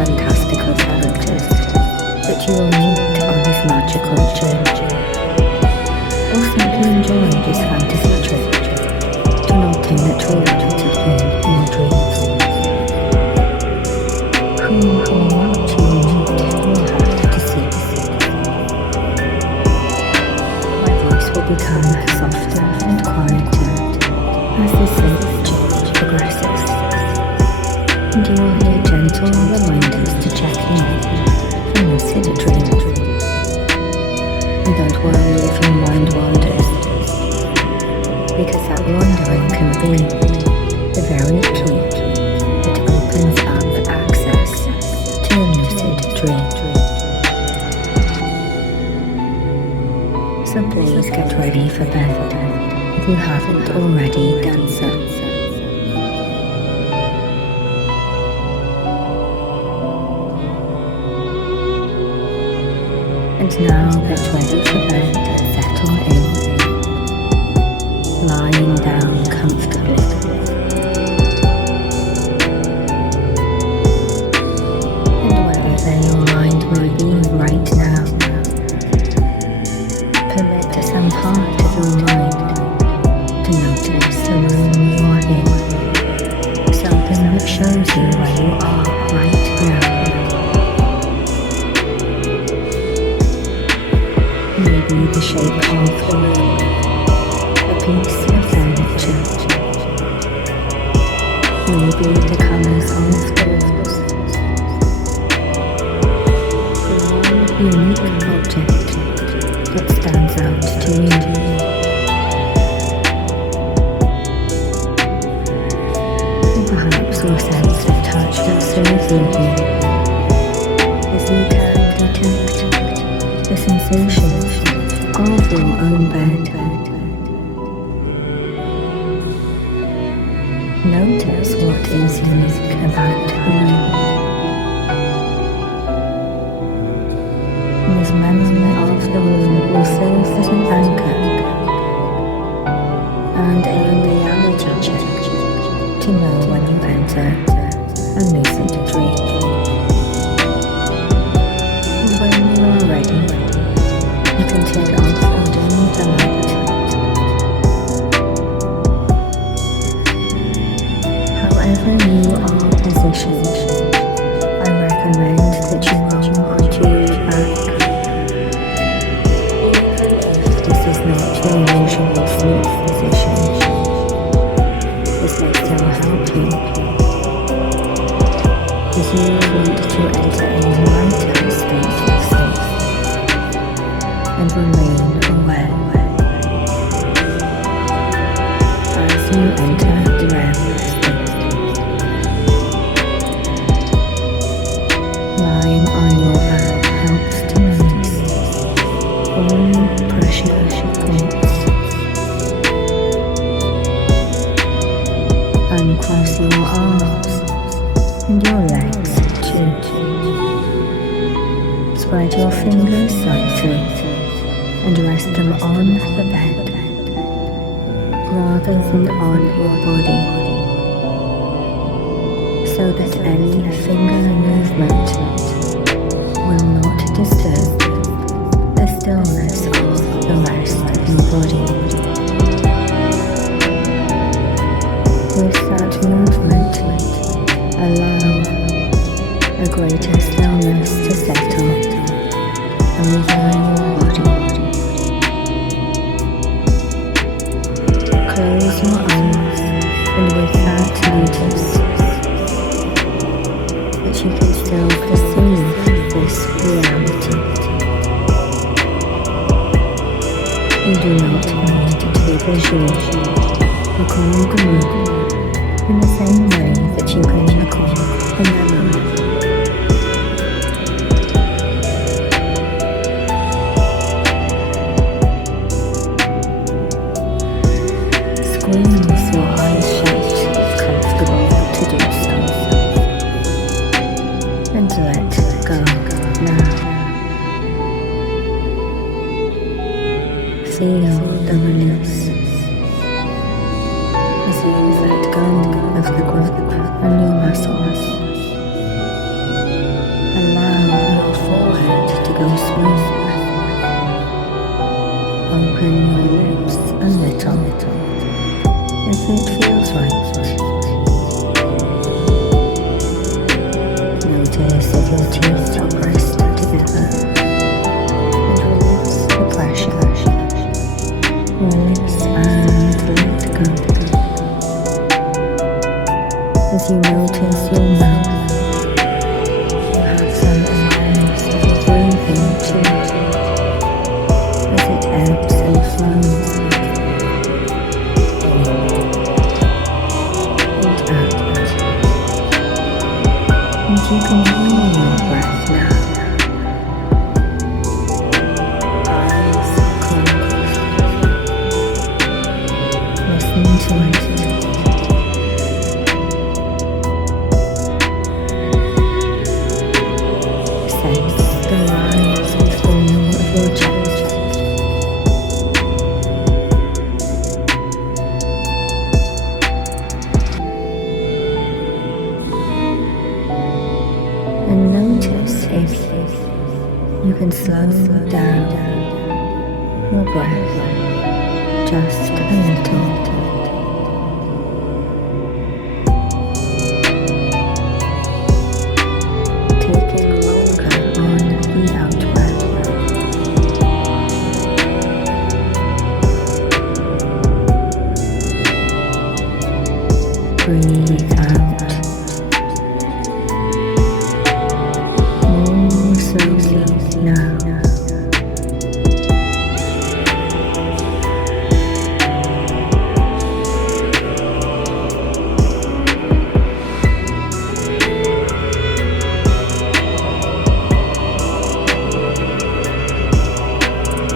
fantastical characters that you will meet on this magical journey. Or simply enjoy this fantasy trip to an alternate reality in your dreams. Who or what you meet will have to see. My voice will become softer and quieter as the sleep progresses, and you will hear gentle reminders to check in from lucid dream. And don't worry if your mind wanders, because that wandering can be the very key that opens up access to a lucid dream. So please get ready for bed if you haven't already done so. And now get ready for bed and settle in, lying down comfortably. And wherever your mind may be right now, permit some part of your mind to notice the room you are in, something that shows you where you are right now. Maybe the shape of the room, a piece of furniture, maybe the colours of the walls, the one unique object that stands out to you. And perhaps your sense of touch that serves you as you can detect the sensation of your own bed. Notice what is unique about the room. This memory of the room will serve as an anchor and a reality check to know when you enter a lucid dream. And when you are ready, you can turn off and dim the light. However you are positioned, I recommend that you roll onto your back. Even if this is not your usual sleep position, this may still help you, as you want to enter a lighter state of sleep and remain aware as you enter the REM state. Lying on your back helps to release all pressure points. Uncross your arms and your legs too. Spread your fingers slightly and rest them on the bed rather than on your body, so that any finger movement will not disturb the stillness of the rest of your body. With that movement, allow a greater stillness to settle over your body. Close your eyes, and with that notice that you can still perceive this reality. You do not need to be visual. Recall the room in the same way that you can recall the memory. Squeeze your eyes shut if comfortable to do so, and let go now. Feel the release as you let go of the grip on your muscles. open your lips a little, if it feels right. Notice if your teeth are pressed together, and release the pressure. Release and let go. As you notice your mouth, have some awareness of your breathing too, as it ebbs and flows. And you can feel your breath now. Eyes closed. Listen to it. Sense the rise and fall of your chest. And notice if you can slow down your breath just a little. Taking longer on the out breath. Breathe out. More slowly now.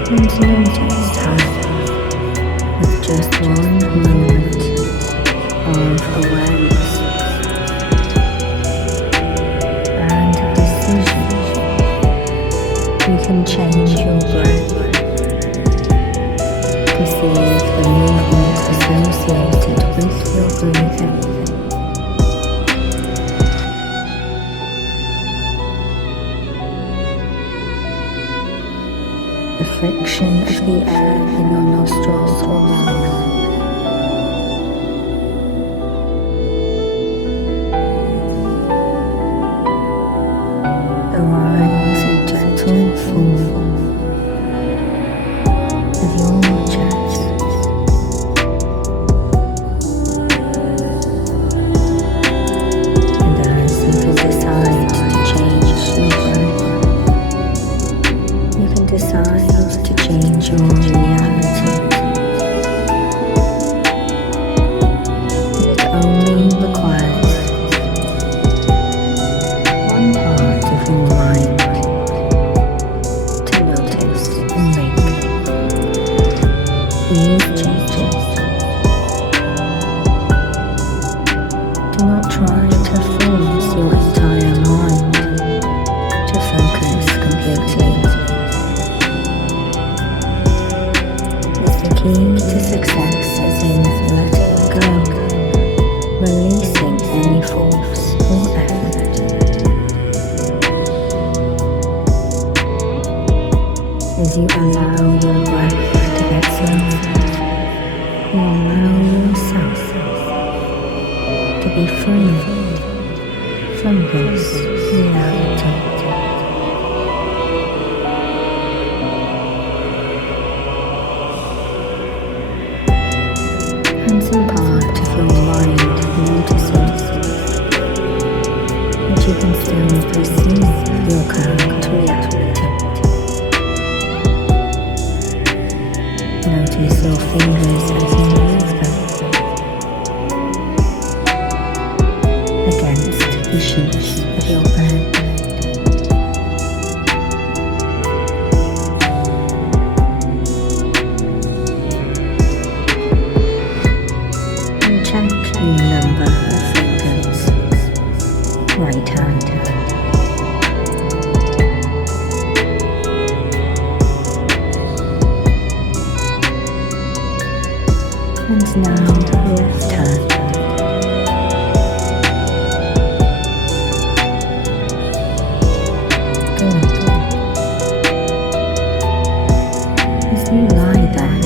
And notice how, with just one moment of awareness and decision, you can change your breath. Perceive the movement associated with your breathing. The friction of the air in your nostrils or lungs. The rise and gentle fall of your chest. And as you can decide to change your breath, you can decide to change your reality. It only requires one part of your mind to notice and make these changes. Do not try to force your entire mind to focus completely. The key to success is in letting go, releasing any force or effort. As you allow your breath to get slower, you allow yourself to be free from this reality. And some part of your mind notices that you can still perceive your current reality. Notice your fingers as you move them against the sheets of your bed. Check the number of fingers. Right hand. And now left hand. Good. As you lie there,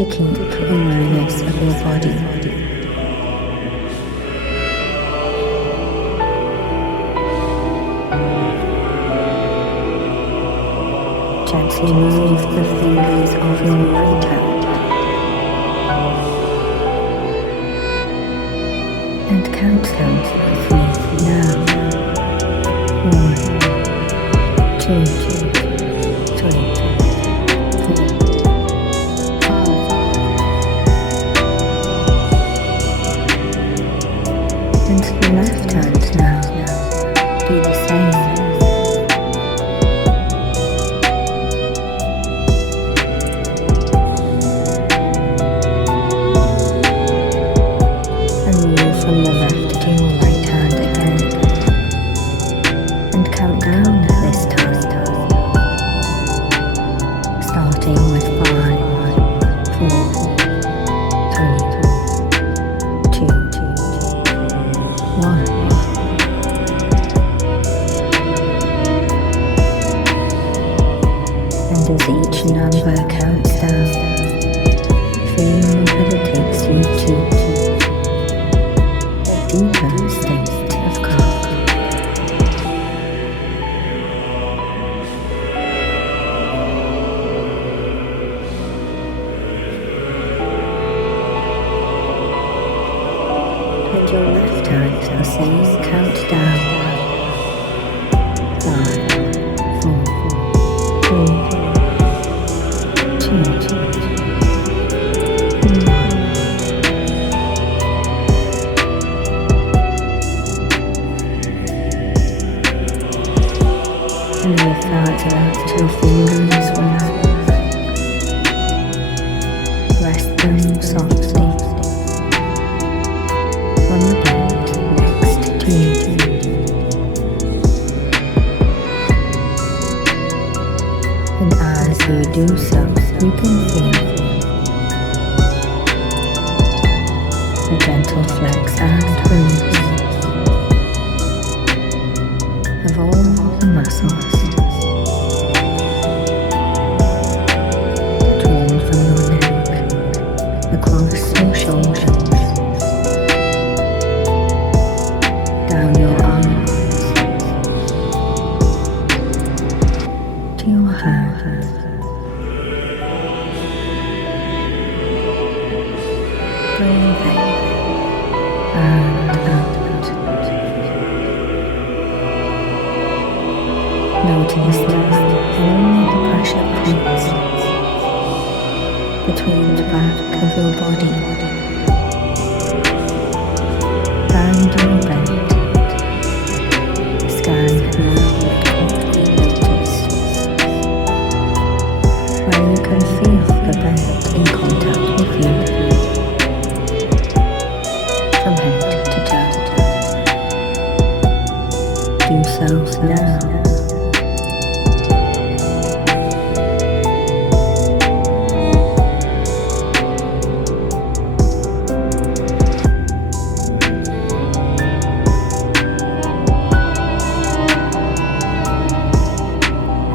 to keep awareness of your body. Gently move the fingers of your right hand and count them for me now. 1, 2, 3, 4, 5. And the left hand now. Do the same. From the left to your right hand again, and count down this time, starting with 5, 4, 3, 2, 1. And as each number counts down, feel that it takes you to deeper state of calm. And your left hand will sing count down. 5, 4, 3, 2, 1. And with that, let your fingers relax. Rest them softly on the bed next to you. And as you do so, you can feel a gentle flex and release of all the muscles drawn from your neck, across your shoulders, down your arms, to your hands. Breathe in and out. Notice that all the pressure points between the back of your body and your bed scan now meters, where you can feel the bed in contact with you from head to toe. Do so now.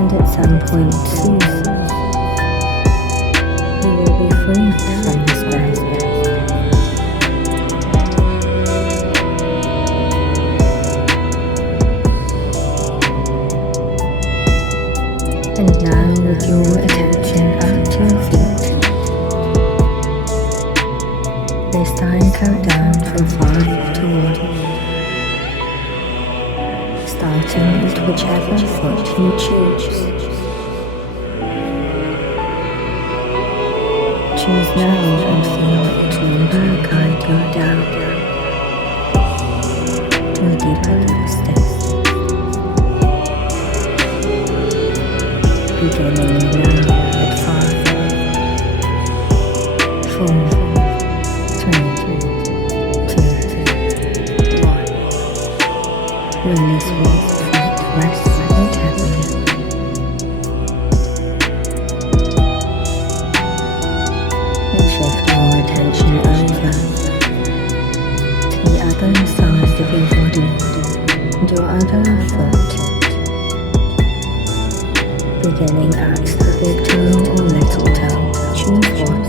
At some point soon, you will be freed from this bed. And now with your attention at your feet, this time count down from 5 to 1. Starting with whichever foot you choose. Choose now and feel it will guide you down to a deeper state. Beginning now at 5, 4, 3, 2, 1. Release both feet, rest and heavily. And shift your attention over to the other side of your body and your other foot. Beginning at the big toe or little toe, choose one.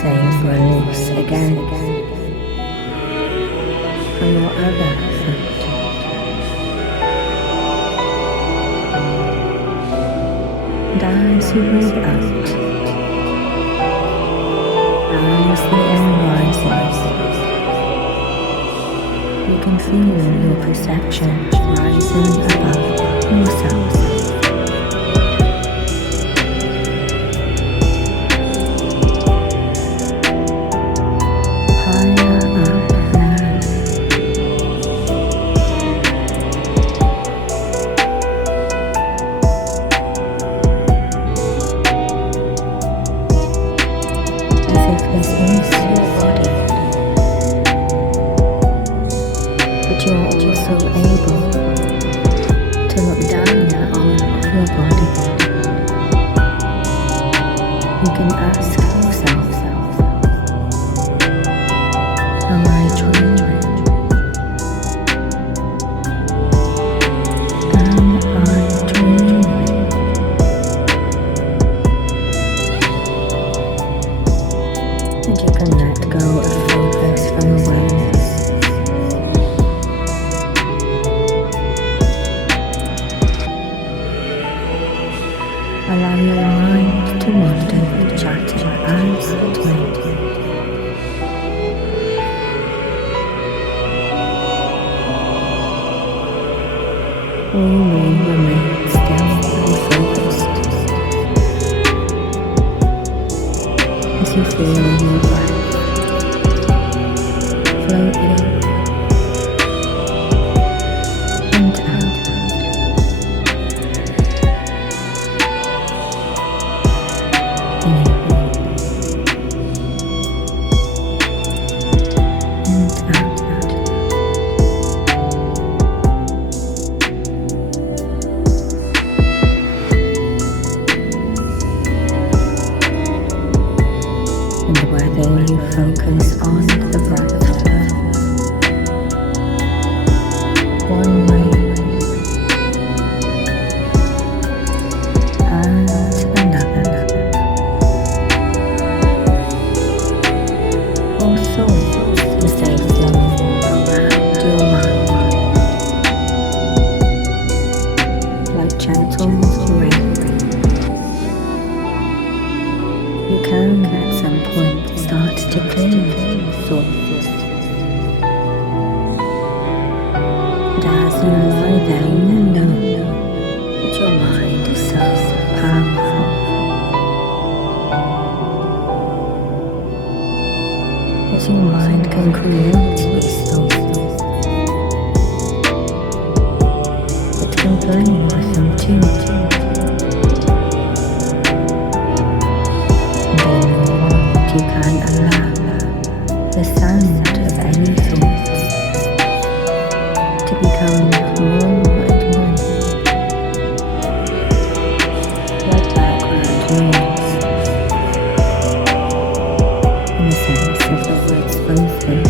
same release again from your other foot. And as you breathe out, as the air rises, you can feel your perception rising above yourself. Allow your mind to wander, chatting as it may. Or you may remain still and focused as you feel your breath flow in and out. You focus on the breath flow, one way and another. Or thoughts as they flow around your mind, like gentle rain. You can at some point start to clear your thoughts. And as you lie there, you know that your mind is so powerful. That your mind can create these thoughts. It can blend with them too. You can allow the sound of any thoughts to become more and more like background noise, in the sense of the words spoken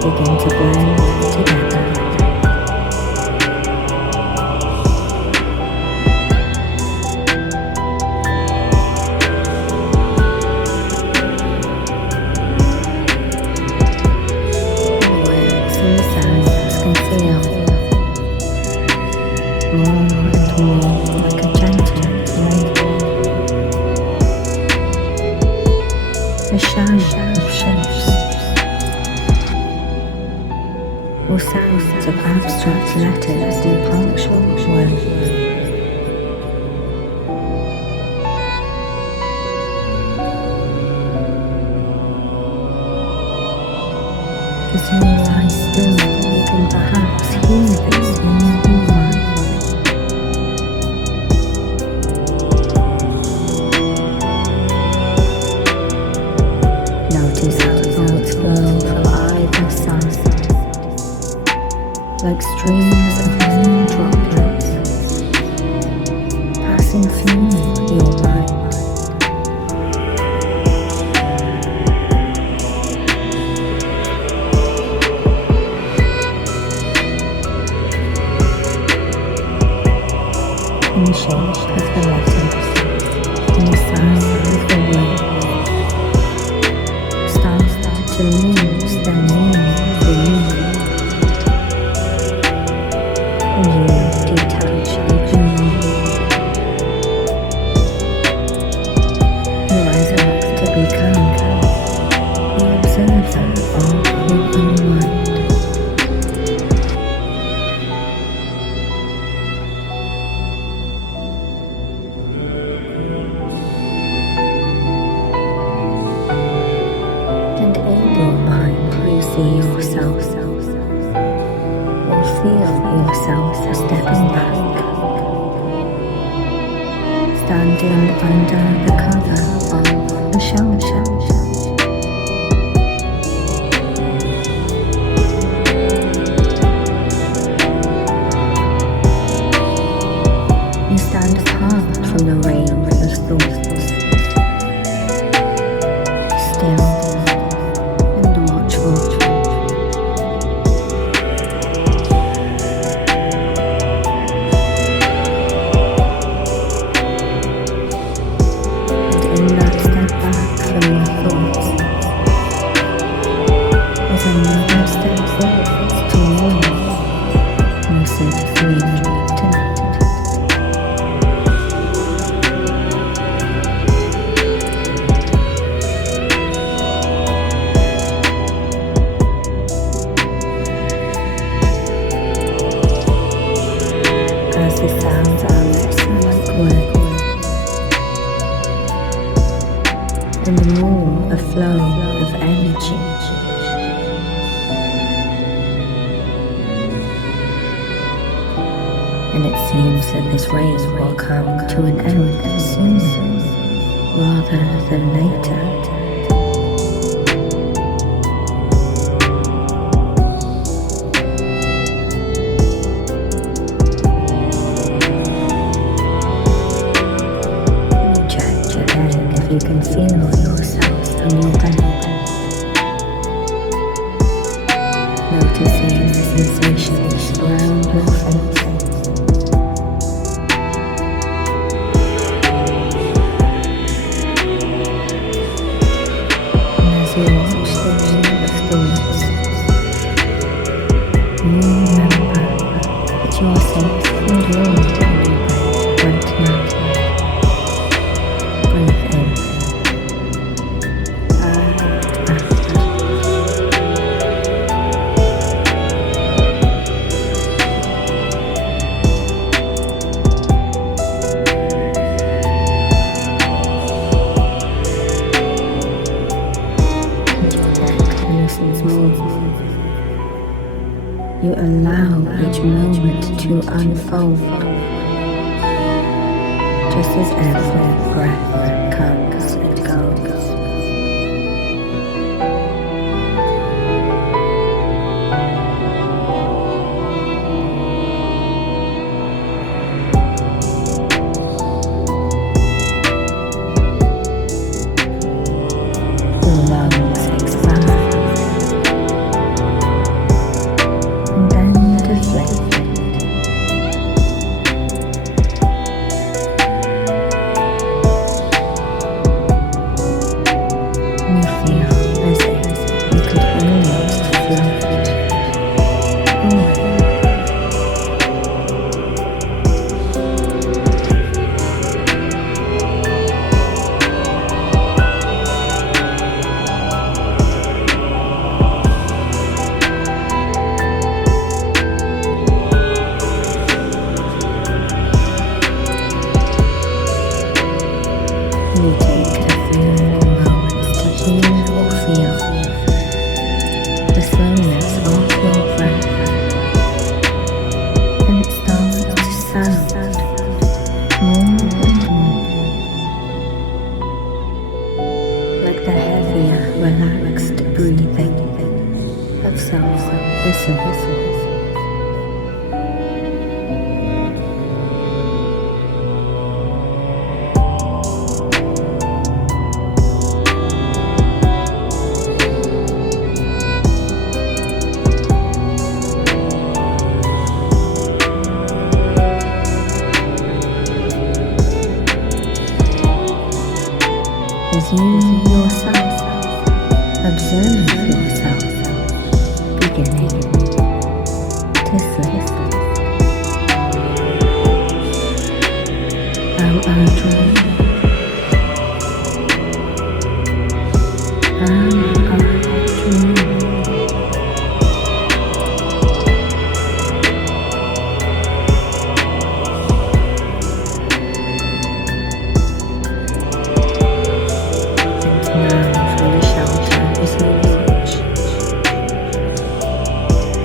begin to blend together. A shine of shapes, or sounds of abstract letters and punctual words. As you lie still, you can perhaps hear this in your mind. Notice how thoughts flow from either side, like streams of rain droplets passing through your mind. In the shape of the letters, in the sound of the there more for you? And you detach even more. You rise up to become the observer of your own mind. And in your mind you see yourself, or feel yourself stepping back, standing under the cover of the shelter. You stand apart from the rain of thoughts, still and watchful. And in that step back from your thoughts is another step forward towards lucid dream tonight. As the sounds are less like words, and more a flow of energy. And it seems that this rain will come to an end sooner rather than later. Check again if you can feel yourself in your belly, noticing the sensations around your face. And as you watch the wheel of thoughts, you remember that you are safe and warm right now. Breathe in and out. Loosens more. You allow each moment to unfold, just as every breath comes and goes. Your lungs expand and then deflate. You feel as if you could almost float away. You take a few moments to hear or feel the slowness of your breath, and it starts to sound more and more like the heavier, relaxed breathing of someone listening. As you yourself observe yourself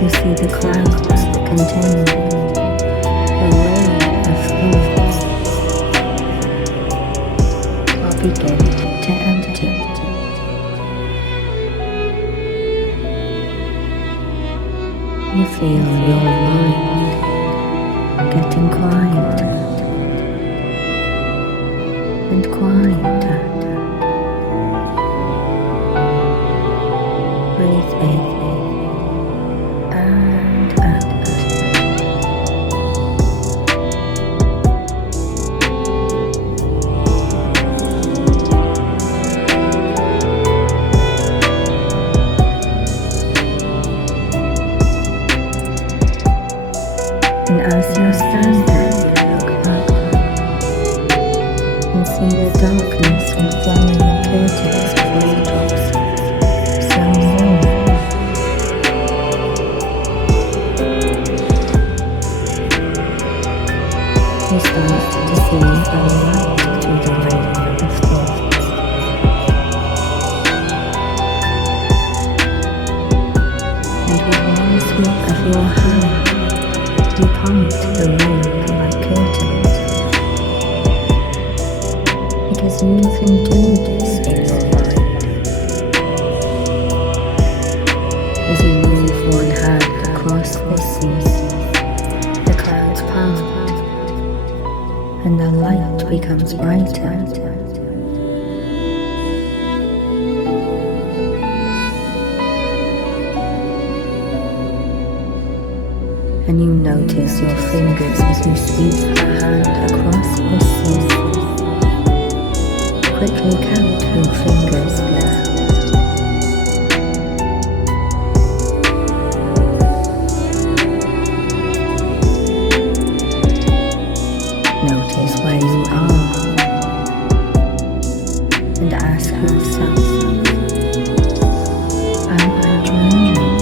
You see the clouds that contain a ray of thoughts are beginning to empty. You feel your mind getting quieter and quieter. Breathe in and out. And as you stand there, look up and see the darkness and flowing curtains of raindrops so warm. You start to see a light through the rain of thoughts. And with one sweep of your hand, you part the rain like curtains, because you can do this in your mind. As you move one hand across the sea, the clouds part, and the light becomes brighter. And you notice your fingers as you sweep a hand across the sea. Quickly count your fingers there. Notice where you are and ask yourself, am I dreaming?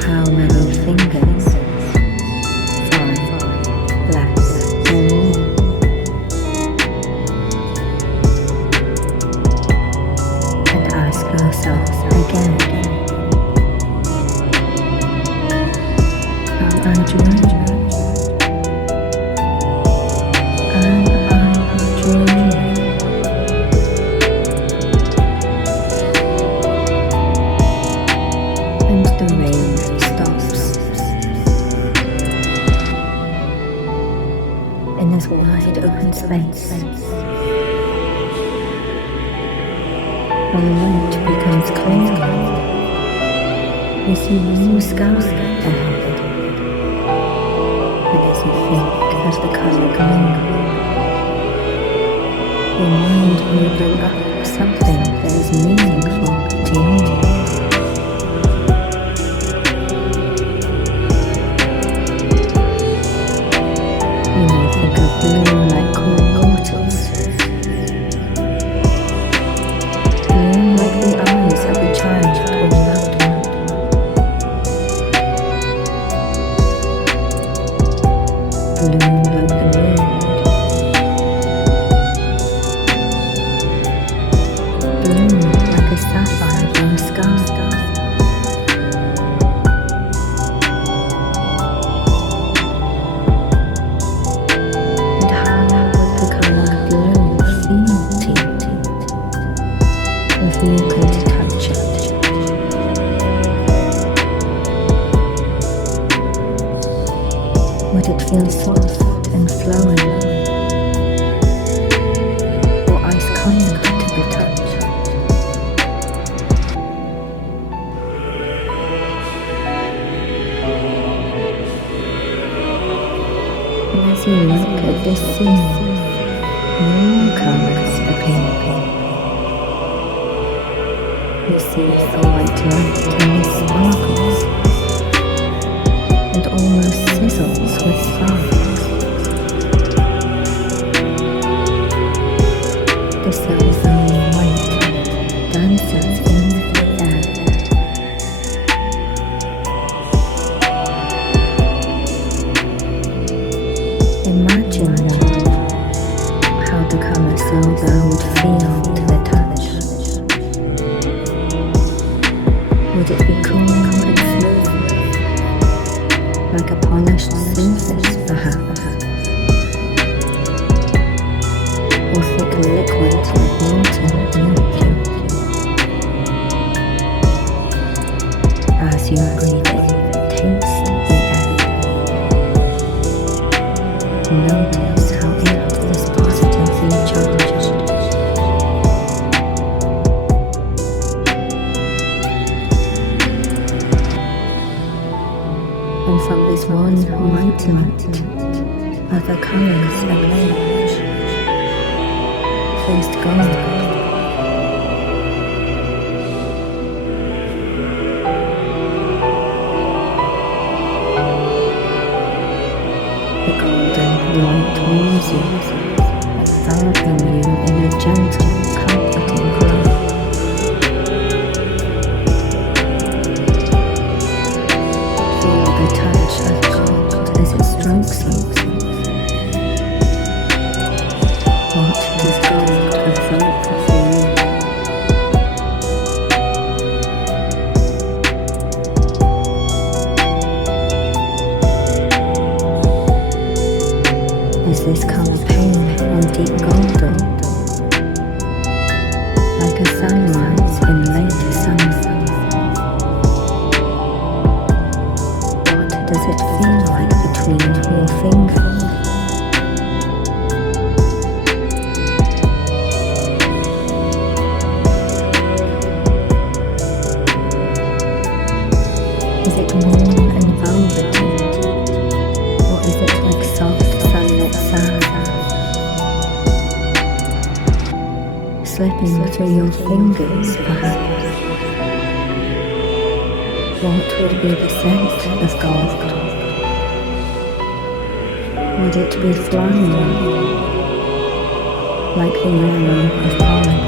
How many fingers? 5, less or more? And ask yourself again, am I dreaming? Am I dreaming? And the rain stops. In this wide open space, the light becomes clearer. You see blue sky ahead. And as you think of the color green, your mind will bring up something that is meaningful to you. You may think of blue like cool waters, blue like the eyes of a child or loved one, blue like the moon, blue like a sapphire in the sky. You could touch it. Would it feel soft and flowing, or ice cold to the touch? And as you look at this scene, new colors appear. You see the white light in the sparkles and almost sizzles with sparks. The silvery white dances in the air. Imagine how the color silver would feel to the touch. Would it be cool and smooth, like a polished surface perhaps? Or thick liquid like water and milk? As you breathe in, taste the air. Notice how it is positively charged. And from this one white light, other colors emerge. First gold, light warms you, enveloping you in a gentle, comforting glow. Feel the touch of gold as it strokes you. What does gold evoke for you? Is this color pale or deep golden, like a sunrise in late summer? What does it feel like between your fingers? Is it warm and velvety, or is it like soft sunlit sand slipping through your fingers perhaps? What would be the scent of gold? Would it be flying like the yellow of pollen,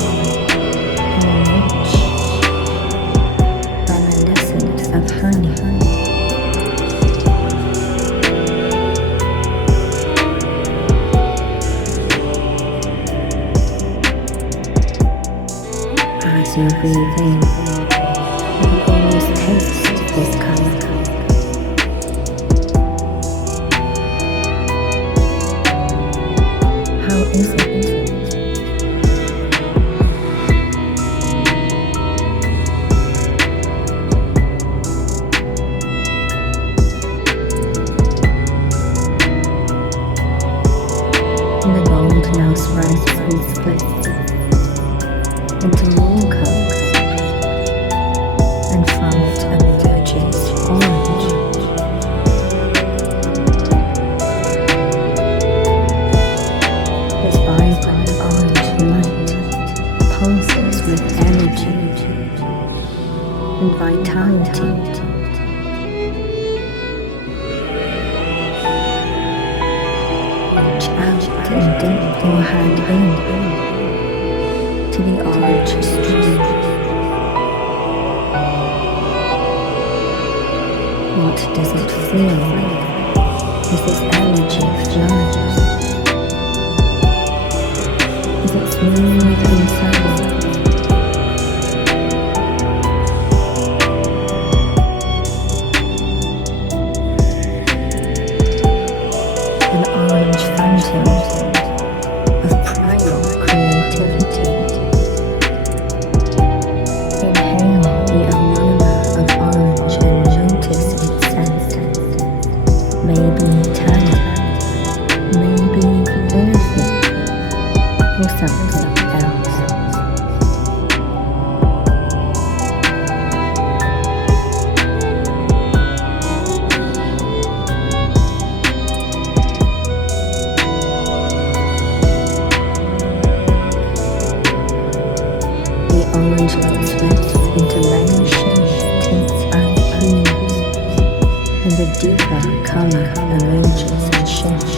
or rich, reminiscent of honey? As you breathe in, you can always taste this color. How is it? And the gold now spreads and splits into more colors, and from it emerges orange. This vibrant orange light pulses with energy and vitality. Reach out and dip your hand in to the orange stream. What does it feel like as this energy flows? Is it smooth inside? An orange fountain of primal creativity. Inhale the aroma of orange and notice its scent. Maybe tangy, maybe earthy, or something else. The orange light splits into many shades, tints and hues, and the deeper color emerges and shifts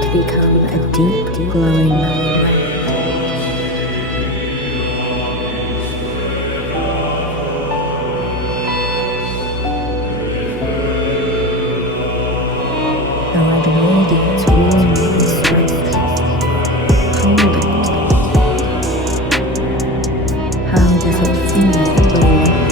to become a deep glowing red. The red radiates warm and strength. Hold it. How does it feel for the light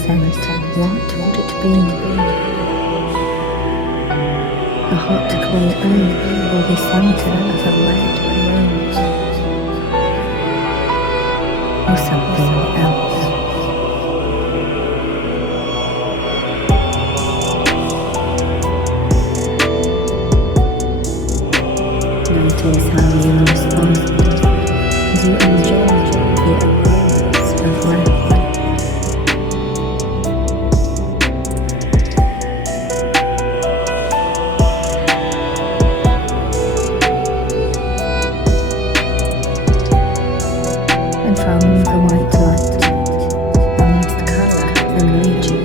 scent, what would it be? A hot clay earth or the center of a red rose? Or something else? Notice how you respond as you enjoy the aromas of life. And from the white light comes color and region.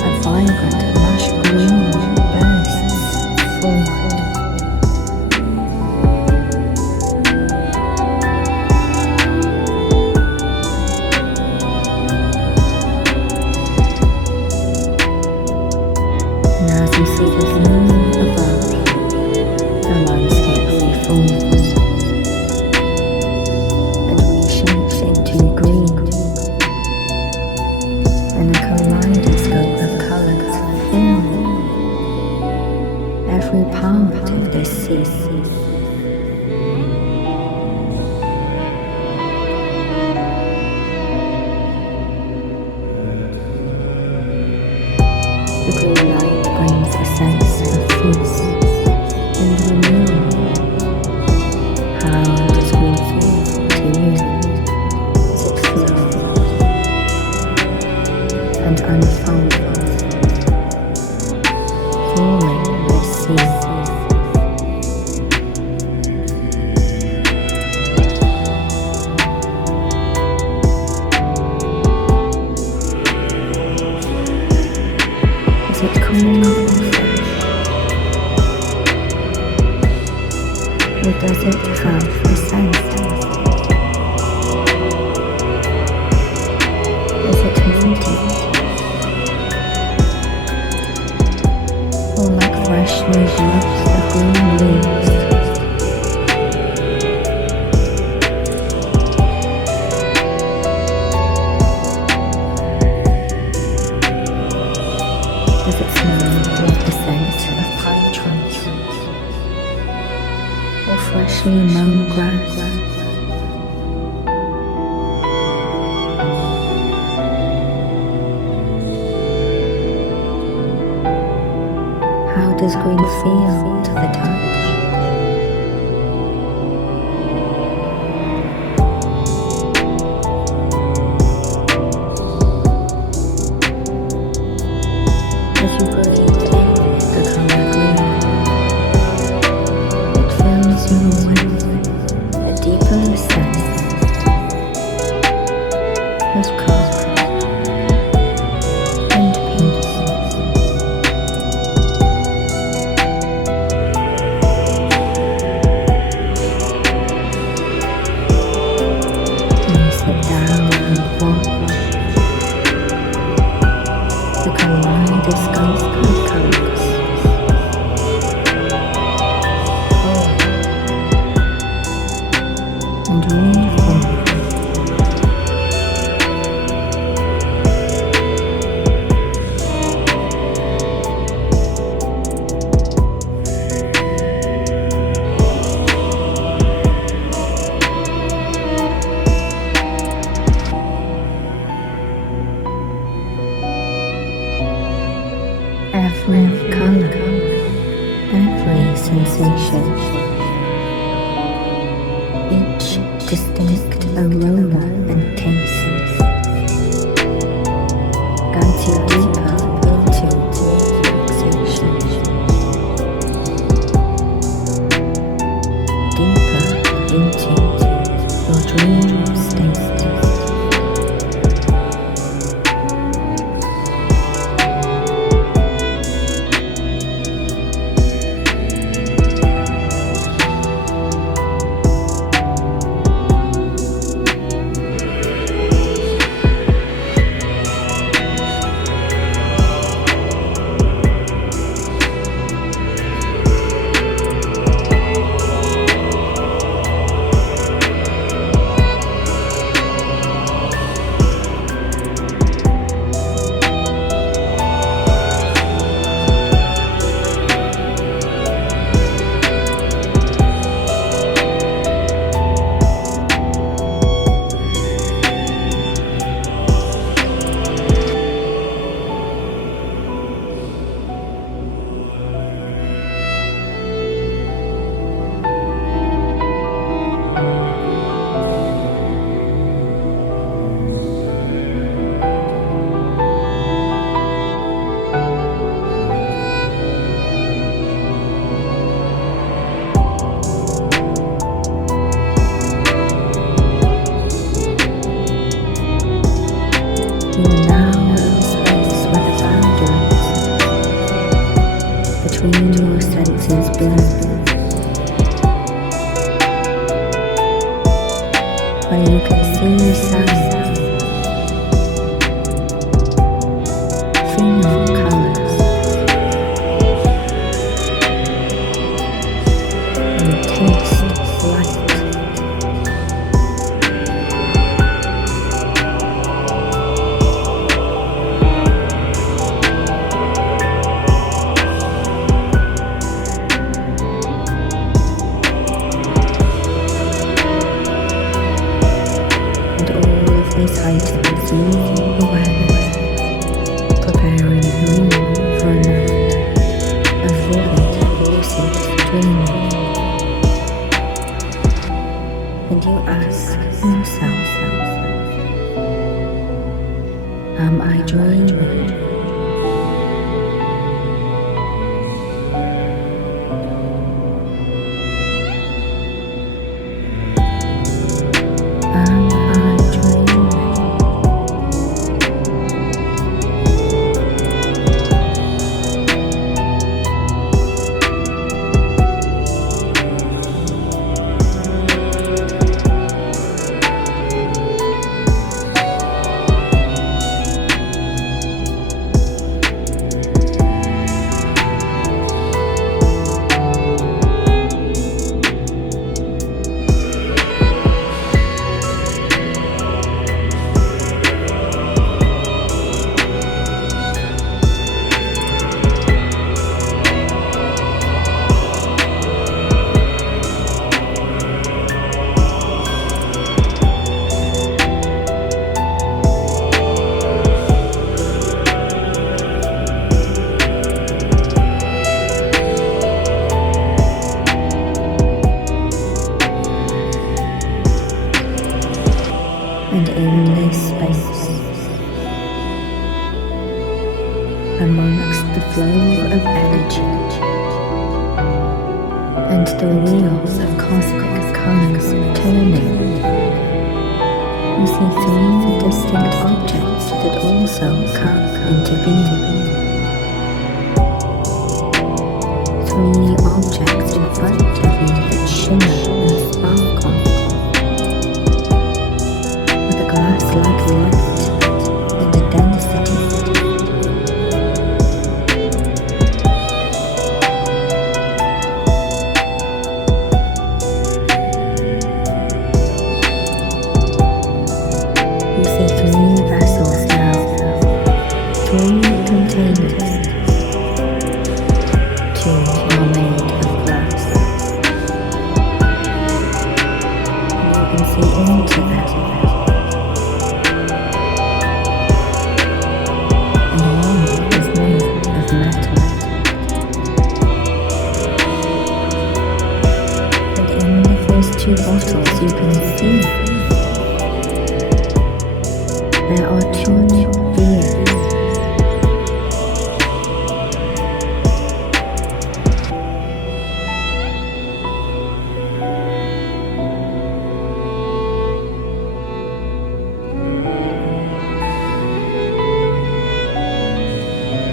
A vibrant lush green bursts forward. And as you see the moon above, the landscape reforms and reshapes into green, and a kaleidoscope of colours fill every part of this sea. The green light brings a sense of peace and renewal. How does green feel to you? As it flows and unfolds, forming the sea. Is it cool or fresh? Or does it have a scent? Is it minty? Or like freshly drops of green leaves? Does it smell with the scent of pine trunks or freshly mown grass? How does green feel to the touch? As you breathe in the color green, it fills you with a deeper sense of calm and peace. And you sit down and watch the kaleidoscope of colours and reform. Every colour, every sensation, each distinct aroma and taste guides you deeper into relaxation, deeper into your dream state. this heightens your awareness, preparing you for a night of vivid, lucid dreaming. And you ask yourself, am I dreaming? And in this space, amongst the flow of energy and the wheels of cosmic colors turning, you see three distinct objects that also come into being. Three objects in front of you that shimmer and sparkle. Glass-like light in the density. You see three vessels now, three containers. Two are made of glass. You can see into them. Two bottles you can see. There are two beers.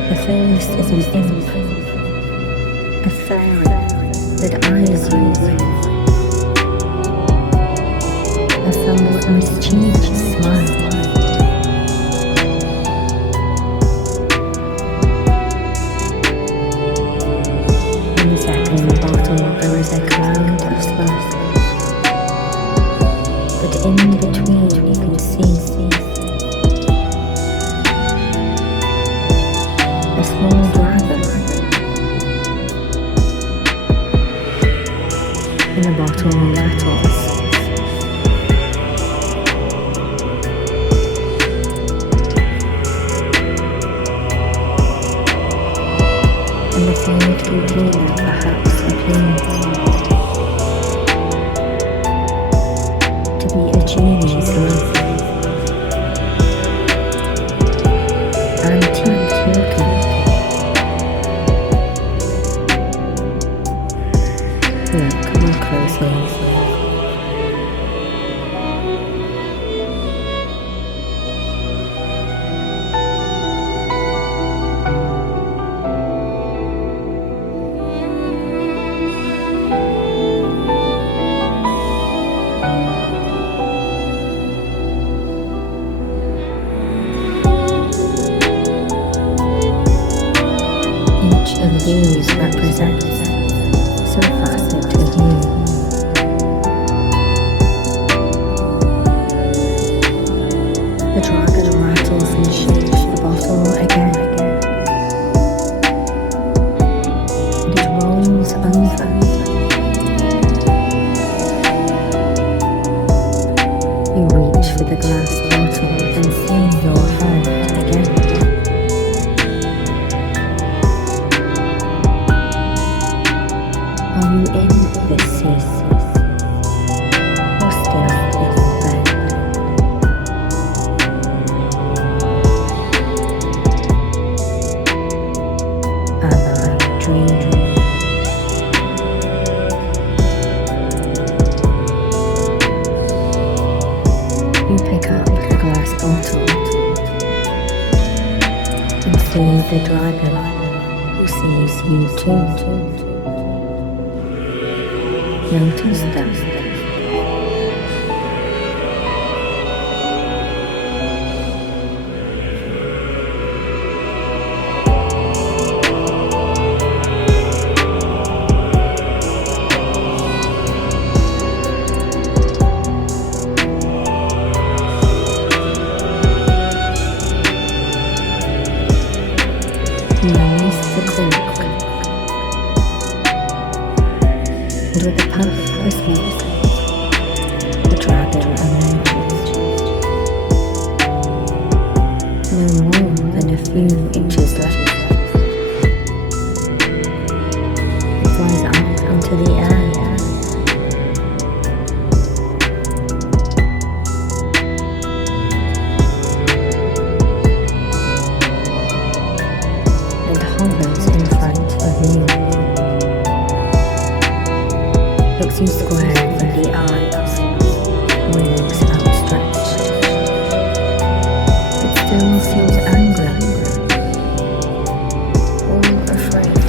The first is an imp, a fairy that eyes you. A somewhat mischievous smile. In the second bottle there is a cloud of smoke, but in between you can see a small dragon in a bottle of rattles. And the third container perhaps appears to be a genie's love. Antique looking. Look more closely. Of these represents some facet of you. The dragon rattles and shakes the bottle again, and it rolls over. You reach for the glass bottle. be the dragon who sees you too. Notice them. Release the cork, and with a puff of smoke, the dragon emerges. No more than a few inches left. It flies up into the air. Hovers in front of you. Looks you square with the eyes, wings outstretched. It still seems angry, or afraid.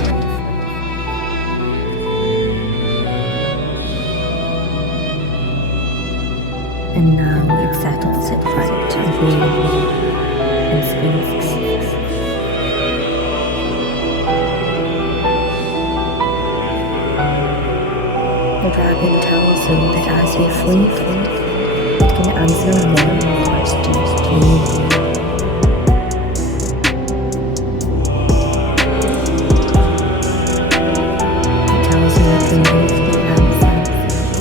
And now it settles in front of you and speaks. The dragon tells you that as you sleep, it can answer more questions to you. It tells you it can give the answer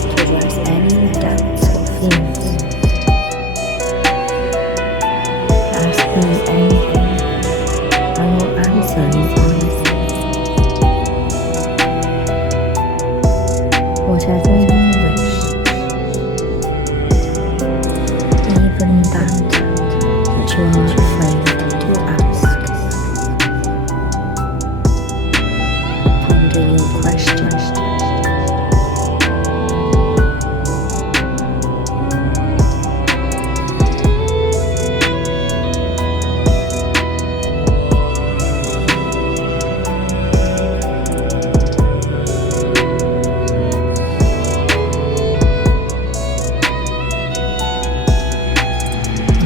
to address any doubts or fears. Ask me anything, I will answer you honestly. Whatever you wish, even that you are afraid to ask. Ponder your questions.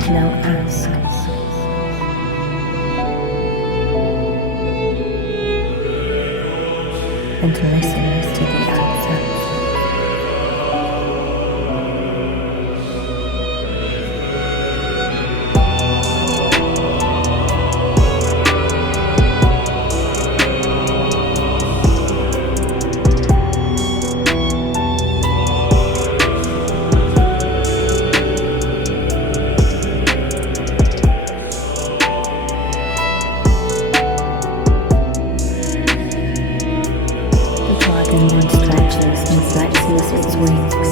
Now ask. And listen to the answer. And then stretches and flexes its wings.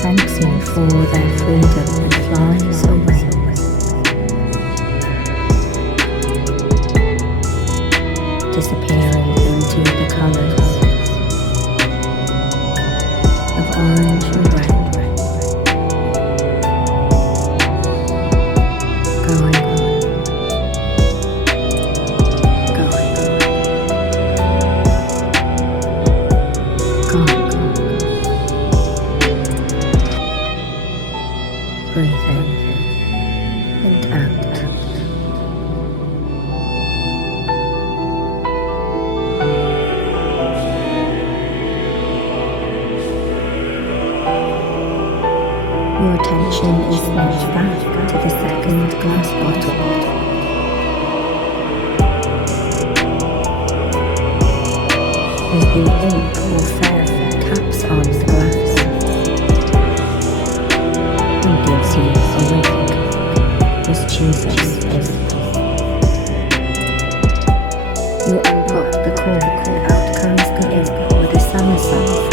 Thanks you for their freedom and flies away. Disappearing into the colours of orange and red. Going breathe in and out. Your attention is sent back to the second glass bottle. As the ink or feather taps on the glass, and gives you a wink, mischievous wink. You unpop the cork and out comes the ink with a somersault.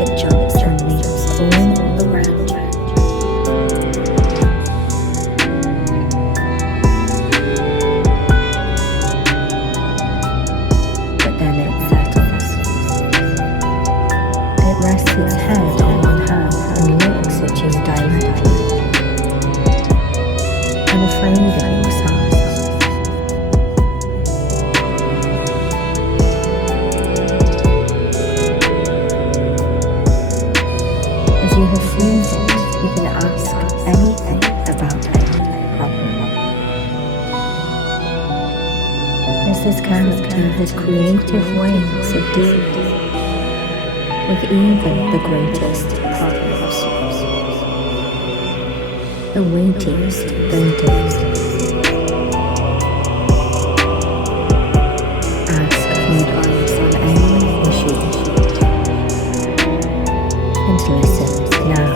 It jumps and leaps all around you. rests its head on one hand and looks at you directly, unafraid of yourself. As you have freed it, you can ask anything about any problem. As this character has creative ways of dealing with even the greatest problems, the weightiest burdens. Ask for advice on any issue and listen now.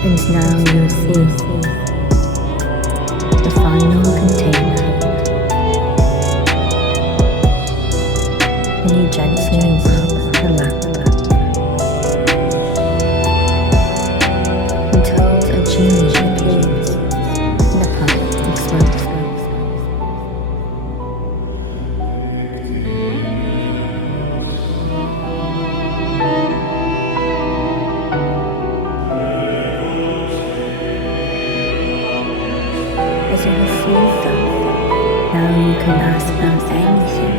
And now you see the final container, and you gently rub the lamp until a genie appears in a puff of smoke. As you have filled them, now you can ask them anything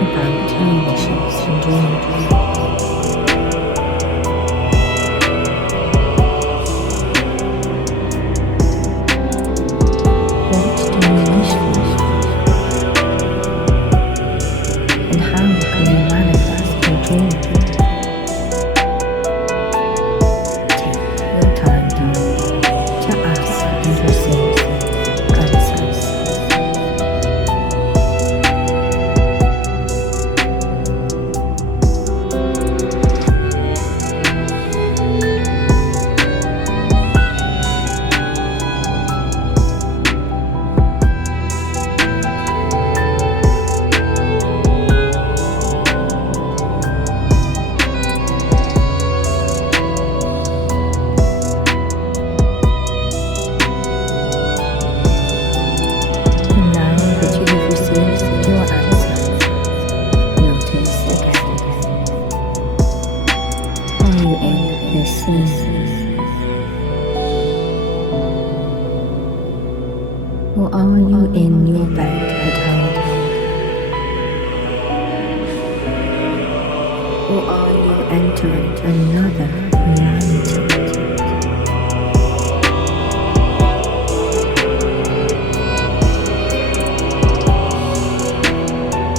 about your wishes and dreams. What do you wish for? And how can you manifest your dreams? Take your time to ask and receive answers. This scene? Or are you in your bed at home? Or are you entering another reality?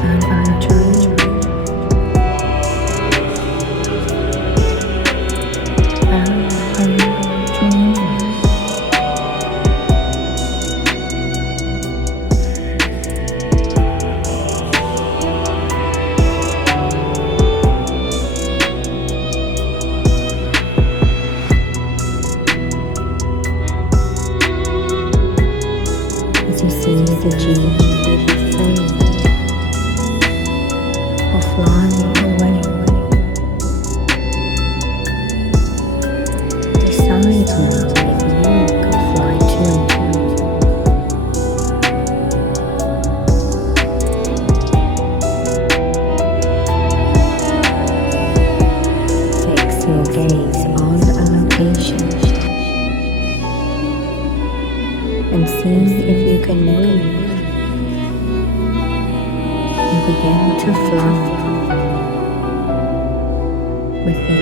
Am I dreaming? As you see the genie free or flying away, decide now if you can fly too. Fix your gaze on a location and see if you can move and begin to fly with the